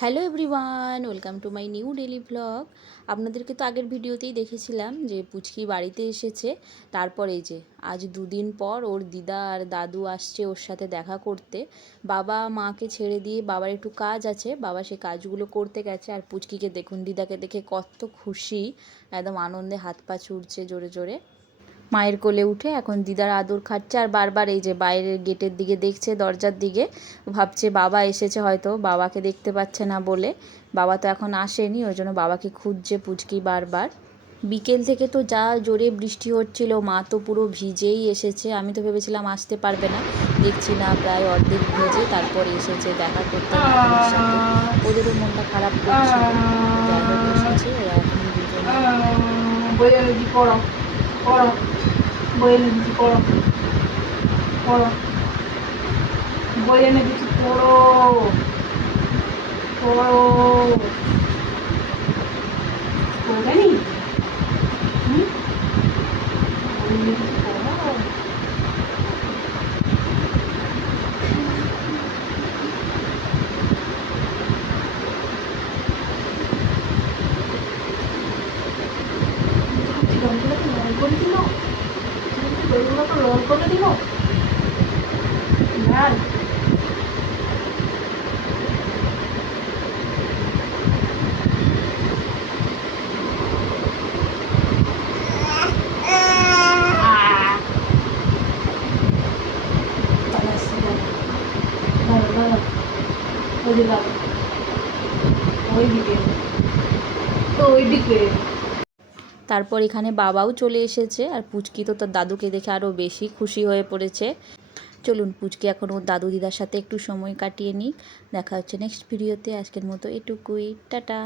Hello everyone, welcome to my new daily vlog. আপনাদেরকে তো আগের ভিডিওতেই দেখেছিলাম যে পুচকি বাড়িতে এসেছে। তারপর এই যে আজ দুদিন পর ওর দিদা আর দাদু আসছে ওর সাথে দেখা করতে। বাবা মাকে ছেড়ে দিয়ে বাবার একটু কাজ আছে, বাবা সে কাজগুলো করতে গেছে। আর পুচকিকে দেখুন, দিদাকে দেখে কত খুশি, একদম আনন্দে হাত পা ছুটছে জোরে জোরে। মায়ের কোলে উঠে এখন দিদার আদর খাচ্ছে আর বারবার এই যে বাইরের গেটের দিকে দেখছে, দরজার দিকে, ভাবছে বাবা এসেছে, হয়তো বাবাকে দেখতে পাচ্ছে না বলে। বাবা তো এখন আসেনি, ওই জন্য বাবাকে খুঁজছে পুচকি বারবার। বিকেল থেকে তো যা জোরে বৃষ্টি হচ্ছিল, মা তো পুরো ভিজেই এসেছে। আমি তো ভেবেছিলাম আসতে পারবে না, দেখছি না প্রায় অর্ধেক ভিজে তারপর এসেছে দেখা করতে নাতনির সাথে। ওদেরও মনটা খারাপ করছিল, যাই হোক এসেছে ওরা এখন দুজনে। বই এনে দিচ্ছি, পড়ো পড়ো, বই এনে দিচ্ছি, পড়ো পড়ো, পড়বেনি? বই এনে দিচ্ছি, পড়ো। চিকেনগুলোকে রোল করে দিল, বইগুলোকে রোল করে দিল। ডাল ভালো ভালো, ওই দিকে ওইদিকে ওইদিকে। তারপর এখানে বাবাও চলে এসেছে আর পুচকি তো তার দাদুকে দেখে আরও বেশি খুশি হয়ে পড়েছে। চলুন পুচকি এখন ওর দাদু দিদার সাথে একটু সময় কাটিয়ে নিক। দেখা হচ্ছে নেক্সট ভিডিওতে। আজকের মতো এটুকুই, টাটা।